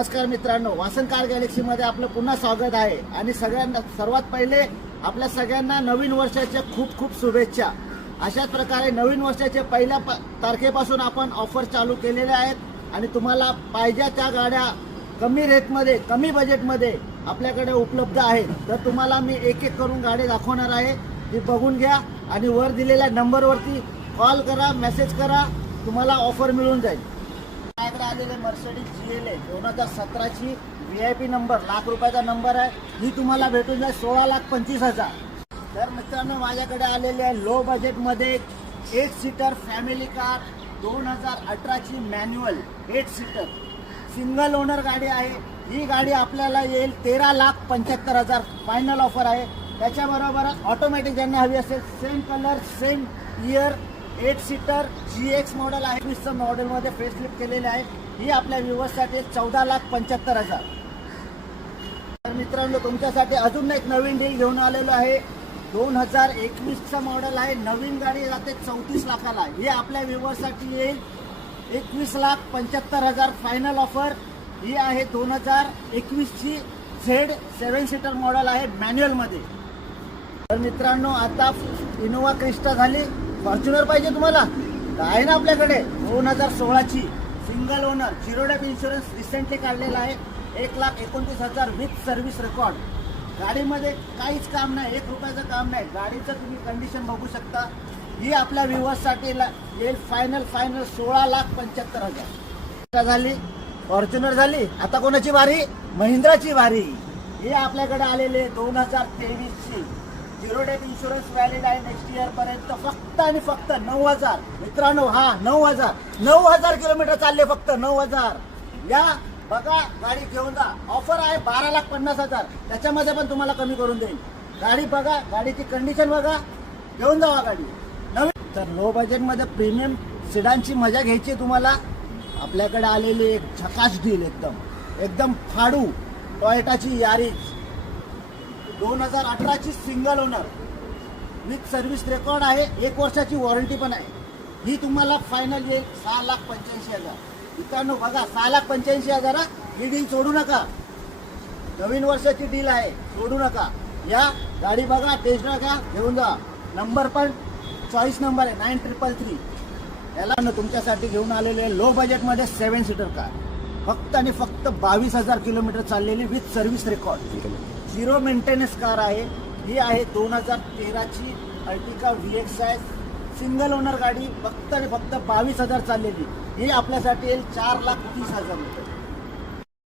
नमस्कार मित्रांनो, वासन कार गॅलेक्सी मध्ये आपलं पुन्हा स्वागत आहे आणि सर्वात पहिले आपल्या सगळ्यांना नवीन वर्षाच्या खूप खूप शुभेच्छा। अशाच प्रकारे नवीन वर्षाच्या पहिल्या तारखेपासून आपण ऑफर चालू केलेल्या आहेत आणि तुम्हाला पाहिजे त्या गाड्या कमी रेटमध्ये कमी बजेटमध्ये आपल्याकडे उपलब्ध आहेत। तर तुम्हाला मी एक एक करून गाडी दाखवणार आहे, ती बघून घ्या आणि वर दिलेल्या नंबरवरती कॉल करा, मेसेज करा, तुम्हाला ऑफर मिळून जाईल। माझ्याकडे आलेले Mercedes GLA 2017ची VIP number, lakh रुपयाचा नंबर आहे, ही तुम्हाला भेटून जाईल 16,25,000। तर मित्रांनो, माझ्याकडे आलेले आहे लो बजेटमध्ये 8 सीटर फॅमिली कार 2018ची मॅन्युअल 8 सीटर सिंगल ओनर गाडी आहे। ही गाडी आपल्याला येईल 13,75,000 फायनल ऑफर आहे। त्याच्याबरोबर ऑटोमॅटिक ज्यांना हवी असेल, same colour same year 8 seater GX model आहे, 20 मॉडेलमध्ये फेसलिफ्ट केलेले आहे। ही आपल्या व्ह्यूअर्ससाठी 14,75,000। तर मित्रांनो, तुमच्यासाठी अजून एक नवीन डील घेऊन आलेलो आहे। 2021चा मॉडेल आहे, नवीन गाडी जाते 34 लाखाला। ही आपल्या व्ह्यूअर्ससाठी येईल 21,75,000 फायनल ऑफर। ही आहे 2021ची Z 7 सीटर मॉडेल आहे, मॅन्युअलमध्ये। तर मित्रांनो, आता इनोवा क्रिस्टा झाली, फॉर्च्युनर पाहिजे तुम्हाला आहे ना आपल्याकडे 2016ची single owner 0 date insurance recently काढलेला आहे, 1,29,000 विथ सर्व्हिस रेकॉर्ड। गाडीमध्ये काहीच काम नाही, 1 रुपयाचं काम नाही, गाडीचं तुम्ही कंडिशन बघू शकता। ही आपल्या व्ह्यूअर्ससाठी येईल फायनल 16,75,000 झाली। फॉर्च्युनर झाली, आता कोणाची वारी? महिंद्राची वारी। ही आपल्याकडे आलेले 2023ची 0 डेट इन्शुरन्स व्हॅलिड आहे नेक्स्ट इयर पर्यंत, फक्त आणि फक्त 9,000। मित्रांनो, हा 9,000 किलोमीटर चालले, फक्त 9,000। या बघा, गाडी घेऊन जा। ऑफर आहे 12,50,000, त्याच्यामध्ये पण तुम्हाला कमी करून देईल। गाडी बघा, गाडीची कंडिशन बघा, घेऊन जावा गाडी नवीन। तर लो बजेटमध्ये प्रीमियम सिडानची मजा घ्यायची तुम्हाला, आपल्याकडे आलेली एक झकास डील, एकदम फाडू टोयोटाची यारिस 2018ची single owner with service record आहे, 1 वर्षाची वॉरंटी पण आहे। ही तुम्हाला फायनल येईल 6,85,000। मित्रांनो बघा, 6,85,000। ही डील सोडू नका, नवीन वर्षाची डील आहे, सोडू नका। या गाडी बघा, टेस्ट ड्राइव्ह घ्या, घेऊन जा। नंबर पण चॉईस नंबर आहे 9333। याला तुमच्यासाठी घेऊन आलेले लो बजेटमध्ये 7 सीटर कार, फक्त आणि फक्त 22,000 किलोमीटर चाललेली with service record, 0 maintenance car आहे। ही आहे 2013ची अर्टिका VX आहे, सिंगल ओनर गाडी, फक्त आणि फक्त 22,000 चाललेली। ही आपल्यासाठी येईल 4,30,000 रुपये।